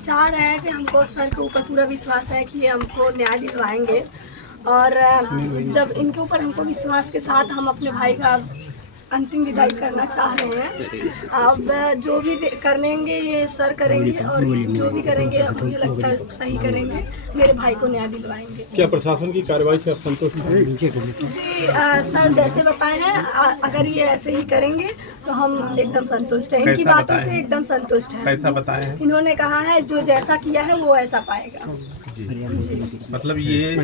चाह रहे हैं कि हमको सर के ऊपर पूरा विश्वास है कि ये हमको न्याय दिलवाएंगे। और जब इनके ऊपर हमको विश्वास के साथ हम अपने भाई का अंतिम विदाई करना चाह रहे हैं। अब जो भी करेंगे ये सर करेंगे, और जो भी करेंगे मुझे लगता है सही करेंगे, मेरे भाई को न्याय दिलवाएंगे। क्या प्रशासन की कार्रवाई से आप संतुष्ट हैं? जी सर जैसे बताए हैं, अगर ये ऐसे ही करेंगे तो हम एकदम संतुष्ट हैं, इनकी बातों से एकदम संतुष्ट हैं। कैसा बताया है? इन्होंने कहा है जो जैसा किया है वो ऐसा पाएगा। जी। मतलब ये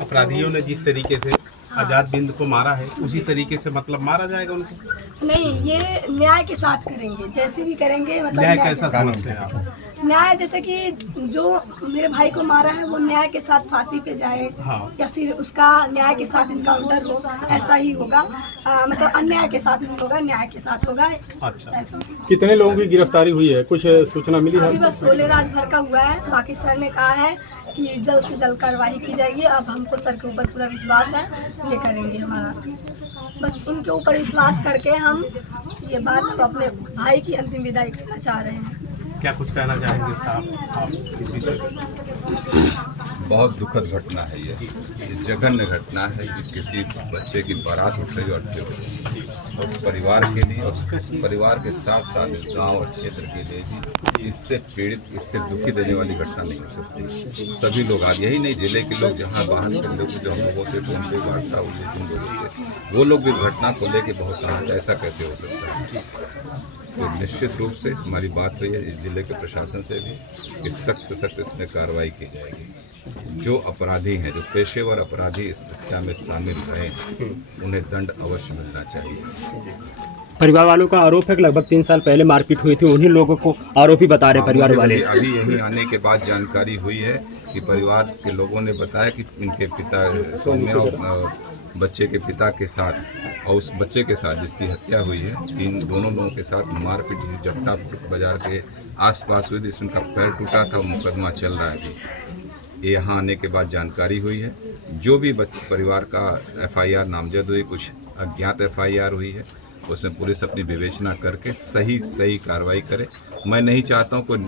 अपराधियों ने जिस तरीके से आजाद बिंद को मारा है उसी तरीके से मतलब मारा जाएगा उनको? नहीं, ये न्याय के साथ करेंगे, जैसे भी करेंगे। मतलब न्याय कैसा समझते हैं आप? न्याय जैसे कि जो मेरे भाई को मारा है वो न्याय के साथ फांसी पे जाए। हाँ। या फिर उसका न्याय के साथ इनकाउंटर हो, ऐसा ही होगा। मतलब अन्याय के साथ नहीं होगा, न्याय के साथ होगा। अच्छा। ऐसा कितने लोगों की गिरफ्तारी हुई है, कुछ सूचना मिली है? अभी बस 16 राजभर का हुआ है। बाकी सर ने कहा है कि जल्द से जल्द कार्रवाई की जाएगी। अब हमको सर के ऊपर पूरा विश्वास है, ये करेंगे हमारा। बस इनके ऊपर विश्वास करके हम ये बात अब अपने भाई की अंतिम विदाई करना चाह रहे हैं। क्या कुछ कहना चाहेंगे साहब आप इस विषय पे? बहुत दुखद घटना है ये जघन्य घटना है कि किसी बच्चे की बारात उठ रही और और उस परिवार के लिए और उस परिवार के साथ साथ गांव और क्षेत्र के लिए भी इससे पीड़ित, इससे दुखी देने वाली घटना नहीं हो सकती। सभी लोग आज यही नहीं, जिले के लोग जहां बाहर से लोग जो हम लोगों से फोन पे वार्ता हुई जिन लोगों से, वो लोग भी इस घटना को लेकर बहुत कहा ऐसा कैसे हो सकता है। तो निश्चित रूप से हमारी बात हुई है जिले के प्रशासन से भी कि सख्त से सख्त इसमें कार्रवाई की जाएगी। जो अपराधी हैं, जो पेशेवर अपराधी इस हत्या में शामिल रहे, उन्हें दंड अवश्य मिलना चाहिए। परिवार वालों का आरोप है कि लगभग 3 साल पहले मारपीट हुई थी, उन्हीं लोगों को आरोपी बता रहे परिवार वाले। अभी यहीं आने के बाद जानकारी हुई है कि परिवार के लोगों ने बताया कि इनके पिता सौम्या और बच्चे के पिता के साथ और उस बच्चे के साथ जिसकी हत्या हुई है, दोनों लोगों के साथ मारपीट जट्टा बाजार के आसपास हुई, जिसमें उनका पैर टूटा था, मुकदमा चल रहा है अभी। ये यहाँ आने के बाद जानकारी हुई है। जो भी परिवार का FIR नामजद हुई, कुछ अज्ञात FIR हुई है, उसमें पुलिस अपनी विवेचना करके सही कार्रवाई करे। मैं नहीं चाहता हूँ कोई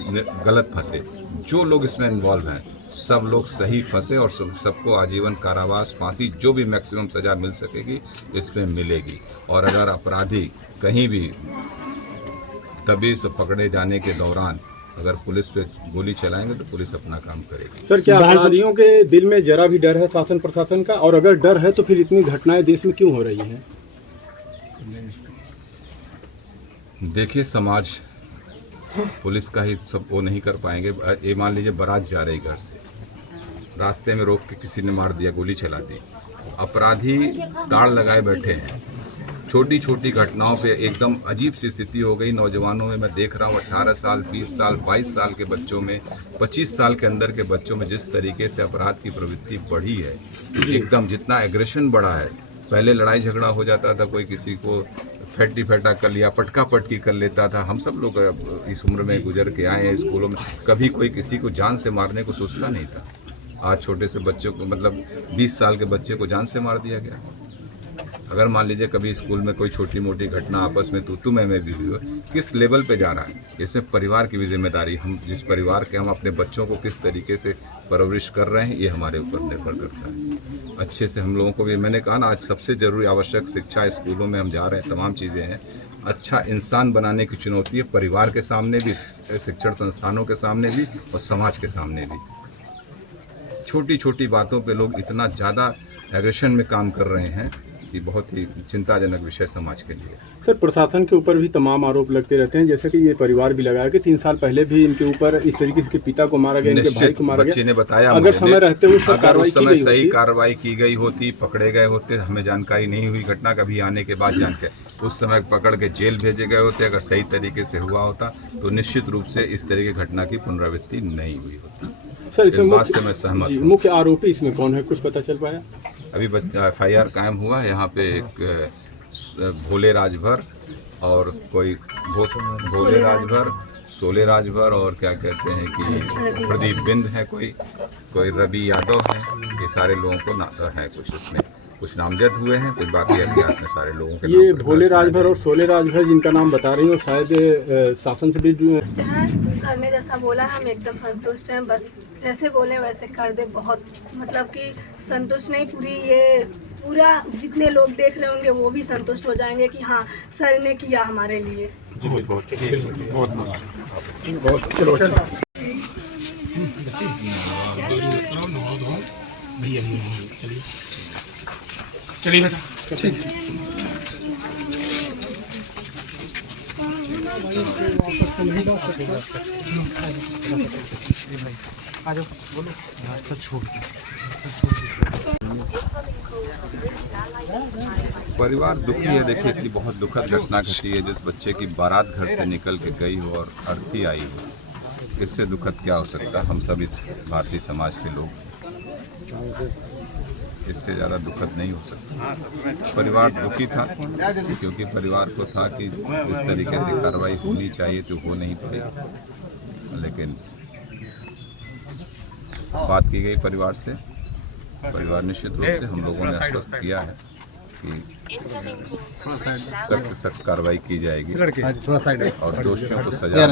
गलत फंसे। जो लोग इसमें इन्वॉल्व हैं सब लोग सही फंसे और सबको आजीवन कारावास, फांसी, जो भी मैक्सिमम सज़ा मिल सकेगी इसमें मिलेगी। और अगर अपराधी कहीं भी तभी से पकड़े जाने के दौरान अगर पुलिस पे गोली चलाएंगे तो पुलिस अपना काम करेगी। सर, क्या अपराधियों के दिल में जरा भी डर है शासन प्रशासन का? और अगर डर है तो फिर इतनी घटनाएं देश में क्यों हो रही हैं? देखिए, समाज पुलिस का ही सब वो नहीं कर पाएंगे। ये मान लीजिए बारात जा रही घर से, रास्ते में रोक के किसी ने मार दिया, गोली चला दी। अपराधी ताड़ लगाए बैठे हैं। छोटी छोटी घटनाओं पे एकदम अजीब सी स्थिति हो गई। नौजवानों में मैं देख रहा हूँ 18 साल, 20 साल, 22 साल के बच्चों में, 25 साल के अंदर के बच्चों में जिस तरीके से अपराध की प्रवृत्ति बढ़ी है, एकदम जितना एग्रेशन बढ़ा है। पहले लड़ाई झगड़ा हो जाता था, कोई किसी को फेटा कर लिया, पटका पटकी कर लेता था। हम सब लोग इस उम्र में गुजर के आए हैं स्कूलों में, कभी कोई किसी को जान से मारने को सोचता नहीं था। आज छोटे से बच्चों को, मतलब 20 साल के बच्चे को जान से मार दिया गया। अगर मान लीजिए कभी स्कूल में कोई छोटी मोटी घटना आपस में तू मैं भी हुई हो, किस लेवल पे जा रहा है, इसमें परिवार की भी जिम्मेदारी। हम जिस परिवार के हम अपने बच्चों को किस तरीके से परवरिश कर रहे हैं, ये हमारे ऊपर निर्भर करता है। अच्छे से हम लोगों को भी, मैंने कहा ना, आज सबसे ज़रूरी आवश्यक शिक्षा स्कूलों में हम जा रहे हैं, तमाम चीज़ें हैं। अच्छा इंसान बनाने की चुनौती है परिवार के सामने भी, शिक्षण संस्थानों के सामने भी और समाज के सामने भी। छोटी छोटी बातों पे लोग इतना ज़्यादा एग्रेशन में काम कर रहे हैं कि बहुत ही चिंताजनक विषय समाज के लिए। सर, प्रशासन के ऊपर भी तमाम आरोप लगते रहते हैं, जैसे कि ये परिवार भी लगाया कि 3 साल पहले भी इनके ऊपर इस तरीके से पिता को मारा गया, इनके भाई को मारा गया। बच्चे ने बताया, अगर समय रहते हुए सही कार्रवाई की गई होती, पकड़े गए होते, हमें जानकारी नहीं हुई घटना कभी आने के बाद जान के, उस समय पकड़ के जेल भेजे गए होते, अगर सही तरीके से हुआ होता तो निश्चित रूप से इस तरह की घटना की पुनरावृत्ति नहीं हुई होती। सर, इस बात से मैं सहमत हूँ। मुख्य आरोपी इसमें कौन है, कुछ पता चल पाया? अभी FIR कायम हुआ है यहाँ पे, एक भोले राजभर और कोई भोले राजभर, सोले राजभर और क्या कहते हैं कि प्रदीप बिंद है, कोई रवि यादव है। ये सारे लोगों को है कुछ इसमें कुछ नामजद हुए हैं, कुछ बाकी अज्ञात में सारे लोगों के ये नाम पर भोले दर्ज राजभर और सोले राजभर जिनका नाम बता रही हो, शायद शासन से भी संतुष्ट हैं। सर ने जैसा बोला हम एकदम संतुष्ट हैं, बस जैसे बोले वैसे कर दे। बहुत मतलब कि संतुष्ट नहीं, पूरा जितने लोग देख रहे होंगे वो भी संतुष्ट हो जाएंगे कि हाँ सर ने किया हमारे लिए। चलिए बेटा। परिवार दुखी है। देखिए, इतनी बहुत दुखद घटना घटी है, जिस बच्चे की बारात घर से निकल के गई हो और अर्थी आई हो, इससे दुखद क्या हो सकता है। हम सब इस भारतीय समाज के लोग, इससे ज़्यादा दुखद नहीं हो सकता। परिवार दुखी था क्योंकि परिवार को था कि जिस तरीके से कार्रवाई होनी चाहिए तो हो नहीं पाई, लेकिन बात की गई परिवार से। परिवार निश्चित रूप से हम लोगों ने आश्वस्त किया है कि सख्त कार्रवाई की जाएगी और दोषियों को सजा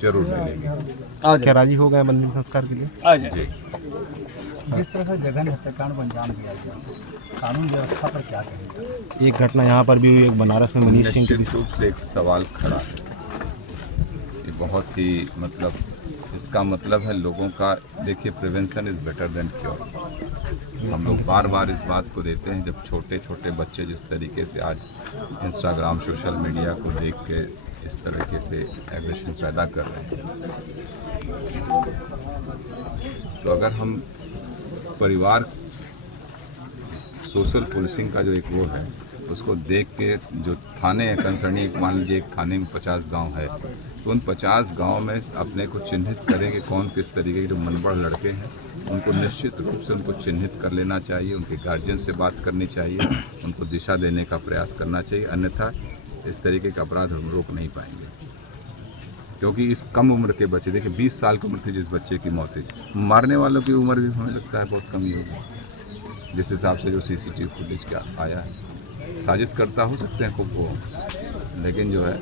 जरूर मिलेगी। क्या राजी हो गए मंदिर संस्कार के लिए? जी। जिस तरह से जघन्य हत्याकांड को अंजाम दिया गया, कानून व्यवस्था पर क्या कहेंगे? एक घटना यहाँ पर भी हुई, एक बनारस में मनीष सिंह निश्चित रूप से एक सवाल खड़ा है। ये बहुत ही मतलब इसका मतलब है लोगों का, देखिए, prevention is better than cure. हम लोग बार बार इस बात को देते हैं, जब छोटे छोटे बच्चे जिस तरीके से आज इंस्टाग्राम सोशल मीडिया को देख के इस तरीके से एग्रेशन पैदा कर रहे हैं, तो अगर हम परिवार सोशल पुलिसिंग का जो एक वो है उसको देख के, जो थाने हैं कंसर्निंग, मान लीजिए एक थाने में 50 गांव है, तो उन 50 गांव में अपने को चिन्हित करें कि कौन किस तरीके के जो मनबड़ लड़के हैं, उनको निश्चित रूप से उनको चिन्हित कर लेना चाहिए, उनके गार्जियन से बात करनी चाहिए, उनको दिशा देने का प्रयास करना चाहिए। अन्यथा इस तरीके का अपराध हम रोक नहीं पाएंगे, क्योंकि इस कम उम्र के बच्चे, देखिए 20 साल की उम्र थी जिस बच्चे की मौत हुई, मारने वालों की उम्र भी हमें लगता है बहुत कम ही होगी, जिस हिसाब से जो CCTV फुटेज का आया है। साजिश करता हो सकते हैं खूब वो, लेकिन जो है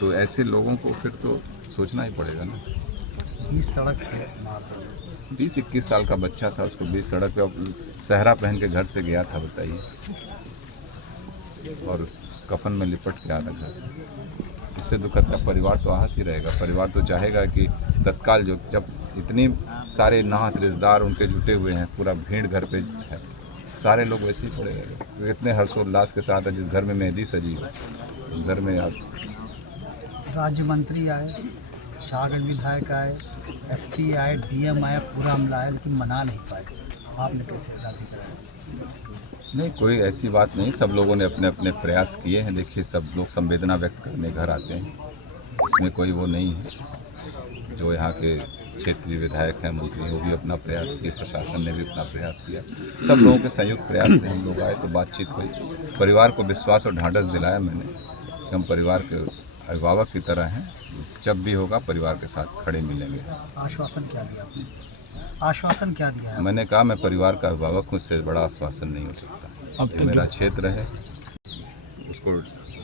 तो ऐसे लोगों को फिर तो सोचना ही पड़ेगा ना। 20-21 साल का बच्चा था, उसको 20 सड़क पे सहरा पहन के घर से गया था, बताइए, और उस कफन में लिपट के आ रखा था। इससे दुखद का परिवार तो आहत ही रहेगा। परिवार तो चाहेगा कि तत्काल जब इतने सारे नाहत रिश्तेदार उनके जुटे हुए हैं, पूरा भीड़ घर पे है, सारे लोग वैसे ही पड़े रहेंगे। तो इतने हर्षोल्लास के साथ है, जिस घर में मेहंदी सजी हो, उस घर में आप राज्य मंत्री आए, शाहगढ़ विधायक आए, SP आए, DM आया, पूरा अमला आया, लेकिन मना नहीं पाए। आपने कैसे राजी कराया? नहीं, कोई ऐसी बात नहीं, सब लोगों ने अपने अपने प्रयास किए हैं। देखिए, सब लोग संवेदना व्यक्त करने घर आते हैं, इसमें कोई वो नहीं है। जो यहाँ के क्षेत्रीय विधायक हैं, मंत्री, वो भी अपना प्रयास किए, प्रशासन ने भी अपना प्रयास किया, सब लोगों के संयुक्त प्रयास से हम लोग आए, तो बातचीत हुई। परिवार को विश्वास और ढांढस दिलाया मैंने कि हम परिवार के अभिभावक की तरह हैं, जब भी होगा परिवार के साथ खड़े मिलेंगे। आश्वासन क्या दिया आपने? आश्वासन क्या दिया है? मैंने कहा, मैं परिवार का अभिभावक हूँ, इससे बड़ा आश्वासन नहीं हो सकता। ये मेरा क्षेत्र है, उसको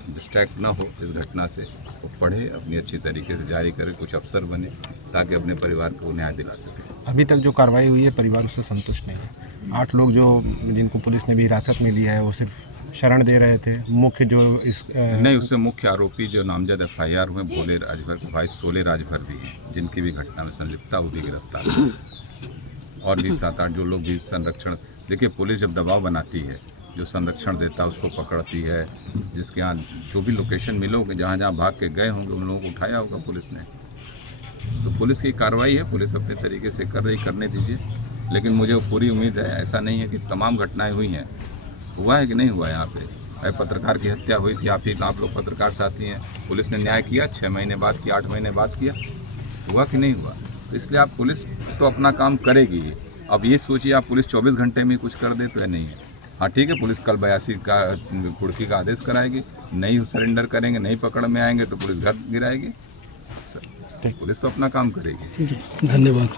डिस्ट्रैक्ट ना हो इस घटना से, वो पढ़े, अपनी अच्छी तरीके से जारी करे, कुछ अफसर बने, ताकि अपने परिवार को न्याय दिला सके। अभी तक जो कार्रवाई हुई है, परिवार उससे संतुष्ट नहीं है। 8 लोग जिनको पुलिस ने भी हिरासत में लिया है, वो सिर्फ शरण दे रहे थे। मुख्य जो इस नहीं, उससे मुख्य आरोपी जो नामजद FIR हुए भोले राजभर के भाई सोले राजभर भी हैं, जिनकी भी घटना में संलिप्तता, वो भी गिरफ्तार है। और भी 7-8 जो लोग भी संरक्षण, देखिए, पुलिस जब दबाव बनाती है, जो संरक्षण देता है उसको पकड़ती है, जिसके यहाँ जो भी लोकेशन मिले होंगे, जहाँ जहाँ भाग के गए होंगे, उन लोगों को उठाया होगा पुलिस ने। तो पुलिस की कार्रवाई है, पुलिस अपने तरीके से कर रही, करने दीजिए। लेकिन मुझे पूरी उम्मीद है, ऐसा नहीं है कि तमाम घटनाएं हुई हैं, हुआ है कि नहीं हुआ। यहाँ पे पत्रकार की हत्या हुई थी, आप लोग पत्रकार साथी हैं, पुलिस ने न्याय किया, 6 महीने बाद किया, 8 महीने बाद किया, हुआ कि नहीं हुआ। तो इसलिए आप पुलिस तो अपना काम करेगी। अब ये सोचिए आप पुलिस 24 घंटे में कुछ कर दे तो है नहीं है। हाँ ठीक है, पुलिस कल 82 का कुर्की का आदेश कराएगी, नहीं सरेंडर करेंगे, नहीं पकड़ में आएंगे तो पुलिस घर गिराएगी। पुलिस तो अपना काम करेगी। धन्यवाद।